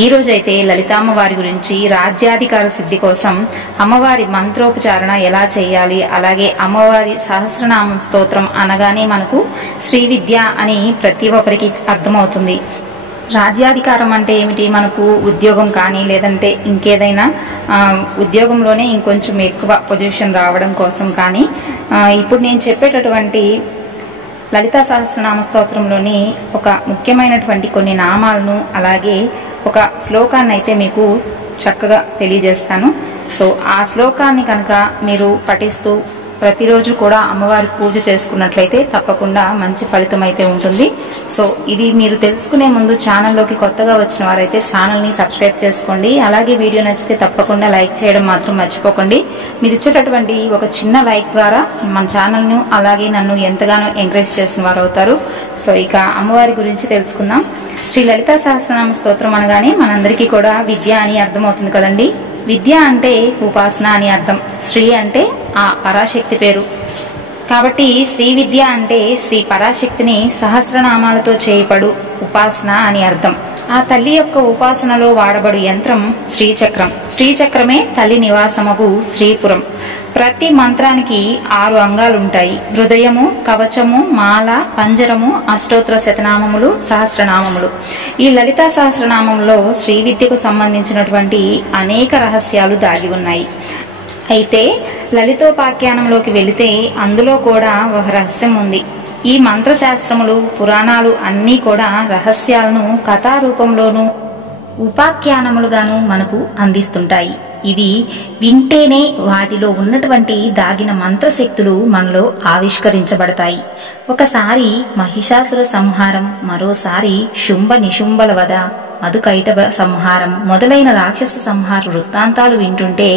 ఈ రోజైతే లలితామ్మవారి గురించి రాజ్యాధికార సిద్ధి కోసం అమ్మవారి మంత్రోపచారణ ఎలా చేయాలి, అలాగే అమ్మవారి సహస్రనామం స్తోత్రం అనగానే మనకు శ్రీ విద్య అని ప్రతి ఒక్కరికి అర్థమవుతుంది. రాజ్యాధికారం అంటే ఏమిటి? మనకు ఉద్యోగం కానీ లేదంటే ఇంకేదైనా ఉద్యోగంలోనే ఇంకొంచెం ఎక్కువ పొజిషన్ రావడం కోసం కానీ ఇప్పుడు నేను చెప్పేటటువంటి లలితా సహస్రనామ స్తోత్రంలోని ఒక ముఖ్యమైనటువంటి కొన్ని నామాలను అలాగే ఒక శ్లోకాన్ని అయితే మీకు చక్కగా తెలియజేస్తాను. సో ఆ శ్లోకాన్ని కనుక మీరు పఠిస్తూ ప్రతిరోజు కూడా అమ్మవారి పూజ చేసుకున్నట్లయితే తప్పకుండా మంచి ఫలితం అయితే ఉంటుంది. సో ఇది మీరు తెలుసుకునే ముందు ఛానల్లోకి కొత్తగా వచ్చిన వారైతే ఛానల్ని సబ్స్క్రైబ్ చేసుకోండి. అలాగే వీడియో నచ్చితే తప్పకుండా లైక్ చేయడం మాత్రం మర్చిపోకండి. మీరు ఇచ్చేటటువంటి ఒక చిన్న లైక్ ద్వారా మన ఛానల్ను అలాగే నన్ను ఎంతగానో ఎంకరేజ్ చేసిన వారు అవుతారు. సో ఇక అమ్మవారి గురించి తెలుసుకుందాం. శ్రీ లలితా సహస్రనామ స్తోత్రం అనగానే మనందరికీ కూడా విద్య అని అర్థమవుతుంది కదండి. విద్య అంటే ఉపాసన అని అర్థం. శ్రీ అంటే ఆ పరాశక్తి పేరు కాబట్టి శ్రీ విద్య అంటే శ్రీ పరాశక్తిని సహస్రనామాలతో చేయబడు ఉపాసన అని అర్థం. ఆ తల్లి యొక్క ఉపాసనలో వాడబడు యంత్రం శ్రీచక్రం. శ్రీచక్రమే తల్లి నివాసమగు శ్రీపురం. ప్రతి మంత్రానికి 6 అంగాలుంటాయి. హృదయము, కవచము, మాల, పంజరము, అష్టోత్తర శతనామములు, సహస్రనామములు. ఈ లలితా సహస్రనామంలో శ్రీ విద్యకు సంబంధించినటువంటి అనేక రహస్యాలు దాగి ఉన్నాయి. అయితే లలితోపాఖ్యానంలోకి వెళితే అందులో కూడా ఒక రహస్యం ఉంది. ఈ మంత్రశాస్త్రములు, పురాణాలు అన్నీ కూడా రహస్యాలను కథారూపంలోనూ ఉపాఖ్యానములుగాను మనకు అందిస్తుంటాయి. ఇవి వింటేనే వాటిలో ఉన్నటువంటి దాగిన మంత్రశక్తులు మనలో ఆవిష్కరించబడతాయి. ఒకసారి మహిషాసుర సంహారం, మరోసారి శుంభ నిశుంభల వధ, మధుకైటభ సంహారం మొదలైన రాక్షస సంహార వృత్తాంతాలు వింటుంటే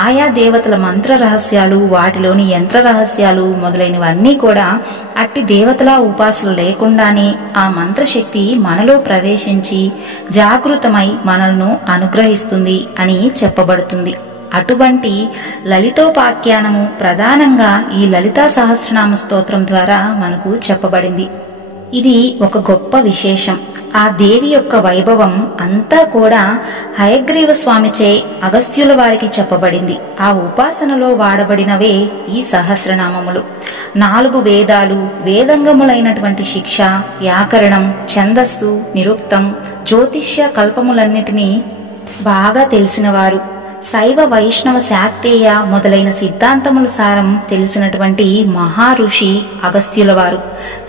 ఆయా దేవతల మంత్ర రహస్యాలు, వాటిలోని యంత్ర రహస్యాలు మొదలైనవన్నీ కూడా అట్టి దేవతల ఉపాసన లేకుండానే ఆ మంత్రశక్తి మనలో ప్రవేశించి జాగృతమై మనల్ని అనుగ్రహిస్తుంది అని చెప్పబడుతుంది. అటువంటి లలితోపాఖ్యానము ప్రధానంగా ఈ లలితా సహస్రనామ స్తోత్రం ద్వారా మనకు చెప్పబడింది. ఇది ఒక గొప్ప విశేషం. ఆ దేవి యొక్క వైభవం అంతా కూడా హయగ్రీవ స్వామిచే అగస్త్యుల వారికి చెప్పబడింది. ఆ ఉపాసనలో వాడబడినవే ఈ సహస్రనామములు. 4 వేదాలు, వేదంగములైనటువంటి శిక్ష, వ్యాకరణం, ఛందస్సు, నిరుక్తం, జ్యోతిష్య కల్పములన్నిటినీ బాగా తెలిసినవారు. శైవ, వైష్ణవ, శాక్తేయ మొదలైన సిద్ధాంతముల సారం తెలిసినటువంటి మహారుషి అగస్త్యుల వారు.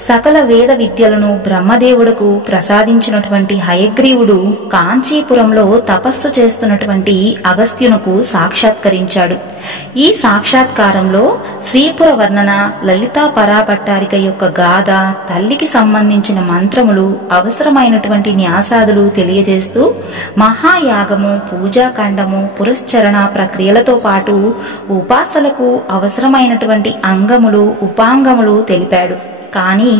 సకల వేద విద్యలను బ్రహ్మదేవుడుకు ప్రసాదించినటువంటి హయగ్రీవుడు కాంచీపురంలో తపస్సు చేస్తున్నటువంటి అగస్త్యునకు సాక్షాత్కరించాడు. ఈ సాక్షాత్కారంలో శ్రీపుర వర్ణన, లలితా పరాపట్టారిక యొక్క గాథ, తల్లికి సంబంధించిన మంత్రములు, అవసరమైనటువంటి న్యాసాదులు తెలియజేస్తూ మహాయాగము, పూజాఖండము, పురస్చరణ ప్రక్రియలతో పాటు ఉపాసలకు అవసరమైనటువంటి అంగములు, ఉపాంగములు తెలిపాడు. కానీ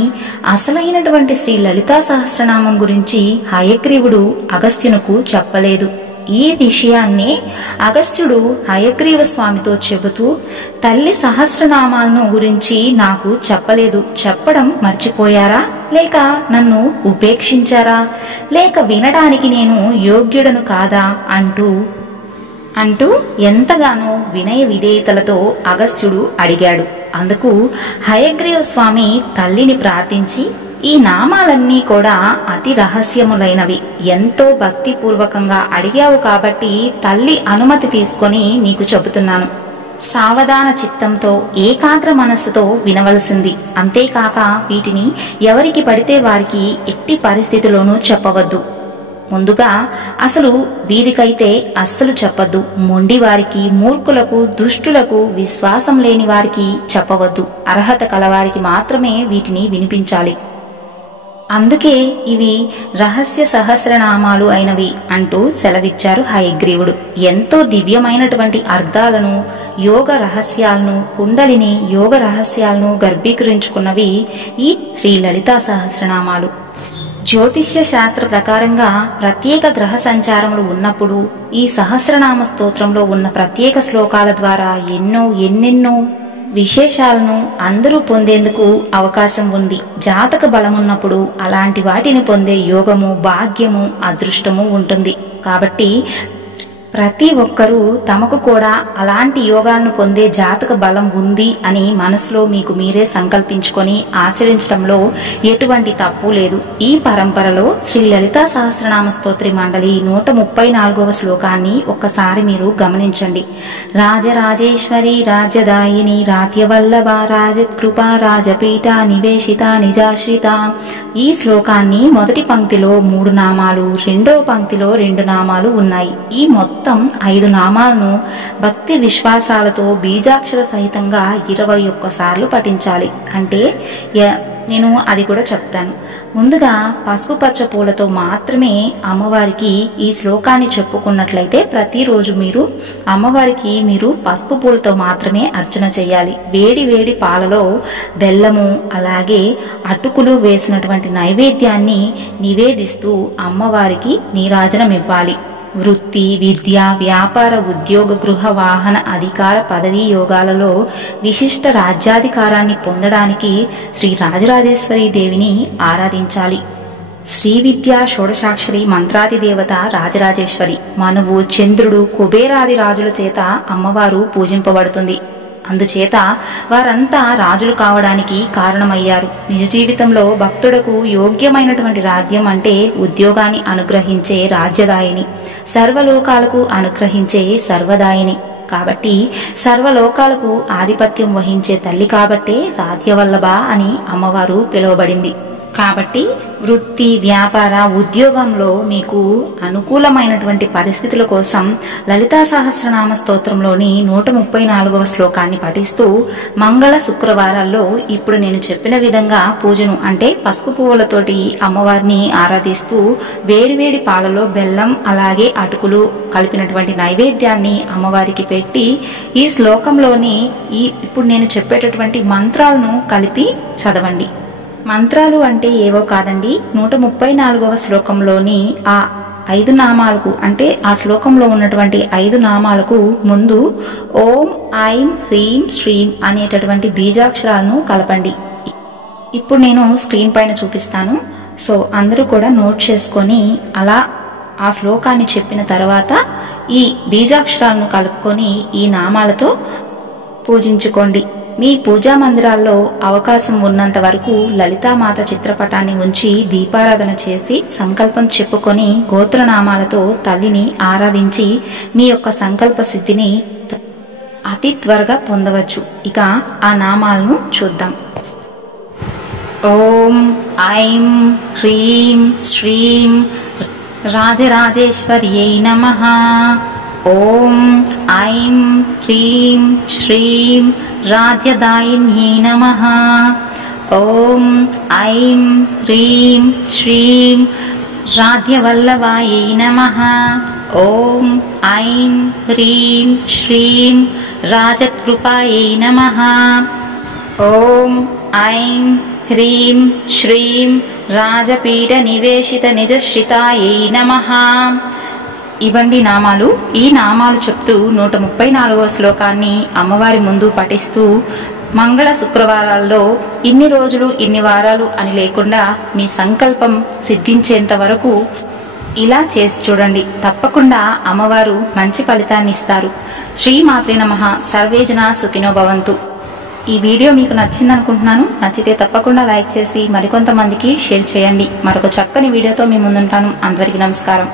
అసలైనటువంటి శ్రీ లలితా సహస్రనామం గురించి హయగ్రీవుడు అగస్త్యునకు చెప్పలేదు. ఈ విషయాన్ని అగస్త్యుడు హయగ్రీవ స్వామితో చెబుతూ, తల్లి సహస్రనామాలను గురించి నాకు చెప్పలేదు, చెప్పడం మర్చిపోయారా, లేక నన్ను ఉపేక్షించారా, లేక వినడానికి నేను యోగ్యుడను కాదా అంటూ ఎంతగానో వినయ విధేయతలతో అగస్త్యుడు అడిగాడు. అందుకు హయగ్రీవ స్వామి తల్లిని ప్రార్థించి, ఈ నామాలన్నీ కూడా అతి రహస్యములైనవి. ఎంతో భక్తిపూర్వకంగా అడిగావు కాబట్టి తల్లి అనుమతి తీసుకొని నీకు చెబుతున్నాను. సావధాన చిత్తంతో, ఏకాగ్ర మనస్సుతో వినవలసింది. అంతేకాక వీటిని ఎవరికి పడితే వారికి ఎట్టి పరిస్థితిలోనూ చెప్పవద్దు. ముందుగా అసలు వీరికైతే అస్సలు చెప్పద్దు. మొండి వారికి, మూర్ఖులకు, దుష్టులకు, విశ్వాసం లేని వారికి చెప్పవద్దు. అర్హత కలవారికి మాత్రమే వీటిని వినిపించాలి. అందుకే ఇవి రహస్య సహస్రనామాలు అయినవి అంటూ సెలవిచ్చారు హయగ్రీవుడు. ఎంతో దివ్యమైనటువంటి అర్థాలను, యోగ రహస్యాలను, కుండలిని యోగ రహస్యాలను గర్భీకరించుకున్నవి ఈ శ్రీ లలితా సహస్రనామాలు. జ్యోతిష్య శాస్త్ర ప్రకారంగా ప్రత్యేక గ్రహ సంచారములు ఉన్నప్పుడు ఈ సహస్రనామ స్తోత్రంలో ఉన్న ప్రత్యేక శ్లోకాల ద్వారా ఎన్నెన్నో విశేషాలను అందరూ పొందేందుకు అవకాశం ఉంది. జాతక బలమున్నప్పుడు అలాంటి వాటిని పొందే యోగము, భాగ్యము, అదృష్టము ఉంటుంది. కాబట్టి ప్రతి ఒక్కరూ తమకు కూడా అలాంటి యోగాలను పొందే జాతక బలం ఉంది అని మనసులో మీకు మీరే సంకల్పించుకొని ఆచరించడంలో ఎటువంటి తప్పు లేదు. ఈ పరంపరలో శ్రీ లలితా సహస్రనామ స్తోత్ర మండలి 134వ శ్లోకాన్ని ఒక్కసారి మీరు గమనించండి. రాజరాజేశ్వరి రాజ్యదాయిని రాజ్యవల్లభ రాజకృపా రాజపీఠ నివేశిత నిజాశ్రిత. ఈ శ్లోకాన్ని మొదటి పంక్తిలో 3 నామాలు, రెండవ పంక్తిలో 2 నామాలు ఉన్నాయి. ఈ మొత్తం 5 నామాలను భక్తి విశ్వాసాలతో బీజాక్షర సహితంగా 21 సార్లు పఠించాలి. అంటే నేను అది కూడా చెప్తాను. ముందుగా పసుపు పచ్చ పూలతో మాత్రమే అమ్మవారికి ఈ శ్లోకాన్ని చెప్పుకున్నట్లయితే ప్రతిరోజు మీరు అమ్మవారికి పసుపు పూలతో మాత్రమే అర్చన చేయాలి. వేడి వేడి పాలలో బెల్లము అలాగే అటుకులు వేసినటువంటి నైవేద్యాన్ని నివేదిస్తూ అమ్మవారికి నీరాజనం ఇవ్వాలి. వృత్తి, విద్య, వ్యాపార, ఉద్యోగ, గృహ, వాహన, అధికార, పదవీ యోగాలలో విశిష్ట రాజ్యాధికారాన్ని పొందడానికి శ్రీ రాజరాజేశ్వరి దేవిని ఆరాధించాలి. శ్రీ విద్యా షోడశాక్షరి మంత్రాది దేవత రాజరాజేశ్వరి. మనువు, చంద్రుడు, కుబేరాది రాజుల చేత అమ్మవారు పూజింపబడుతుంది. అందుచేత వారంతా రాజులు కావడానికి కారణమయ్యారు. నిజ జీవితంలో భక్తుడకు యోగ్యమైనటువంటి రాజ్యం అంటే ఉద్యోగాన్ని అనుగ్రహించే రాజ్యదాయిని, సర్వలోకాలకు అనుగ్రహించే సర్వదాయిని. కాబట్టి సర్వలోకాలకు ఆధిపత్యం వహించే తల్లి కాబట్టే రాజ్యవల్లభ అని అమ్మవారు పిలువబడింది. కాబట్టి వృత్తి, వ్యాపార, ఉద్యోగంలో మీకు అనుకూలమైనటువంటి పరిస్థితుల కోసం లలితా సహస్రనామ స్తోత్రంలోని 134వ శ్లోకాన్ని పఠిస్తూ మంగళ శుక్రవారాల్లో ఇప్పుడు నేను చెప్పిన విధంగా పూజను అంటే పసుపు పువ్వులతోటి అమ్మవారిని ఆరాధిస్తూ వేడివేడి పాలలో బెల్లం అలాగే అటుకులు కలిపినటువంటి నైవేద్యాన్ని అమ్మవారికి పెట్టి ఈ శ్లోకంలోని ఇప్పుడు నేను చెప్పేటటువంటి మంత్రాలను కలిపి చదవండి. మంత్రాలు అంటే ఏవో కాదండి. 134వ శ్లోకంలోని ఆ 5 నామాలకు అంటే ఆ శ్లోకంలో ఉన్నటువంటి 5 నామాలకు ముందు ఓం, ఐం, హ్రీం, శ్రీం అనేటటువంటి బీజాక్షరాలను కలపండి. ఇప్పుడు నేను స్క్రీన్ పైన చూపిస్తాను. సో అందరూ కూడా నోట్ చేసుకొని అలా ఆ శ్లోకాన్ని చెప్పిన తర్వాత ఈ బీజాక్షరాలను కలుపుకొని ఈ నామాలతో పూజించుకోండి. మీ పూజా మందిరాల్లో అవకాశం ఉన్నంత వరకు లలితామాత చిత్రపటాన్ని ఉంచి దీపారాధన చేసి సంకల్పం చెప్పుకొని గోత్రనామాలతో తల్లిని ఆరాధించి మీ యొక్క సంకల్ప సిద్ధిని అతి త్వరగా పొందవచ్చు. ఇక ఆ నామాలను చూద్దాం. ఓం, ఐం, హ్రీం, శ్రీం రాజరాజేశ్వర్యై నమః. ఓం, ఐం, హ్రీం, శ్రీం రాజ్యదాయిన్యై నమః. ఓం, ఐం, హ్రీం, శ్రీం రాజ్యవల్లభాయై నమః. ఓం, ఐం, హ్రీం, శ్రీం రాజకృపాయై నమః. ఓం, ఐం, హ్రీం, శ్రీం రాజపీఠ నివేశిత నిజశ్రితాయై నమః. ఇవండి నామాలు. ఈ నామాలు చెప్తూ 134వ శ్లోకాన్ని అమ్మవారి ముందు పఠిస్తూ మంగళ శుక్రవారాల్లో ఇన్ని రోజులు ఇన్ని వారాలు అని లేకుండా మీ సంకల్పం సిద్ధించేంత వరకు ఇలా చేసి చూడండి. తప్పకుండా అమ్మవారు మంచి ఫలితాన్ని ఇస్తారు. శ్రీమాత్రే నమః. సర్వే జనా సుఖినో భవంతు. ఈ వీడియో మీకు నచ్చిందనుకుంటున్నాను. నచ్చితే తప్పకుండా లైక్ చేసి మరికొంతమందికి షేర్ చేయండి. మరొక చక్కని వీడియోతో మీ ముందుంటాను. అందరికీ నమస్కారం.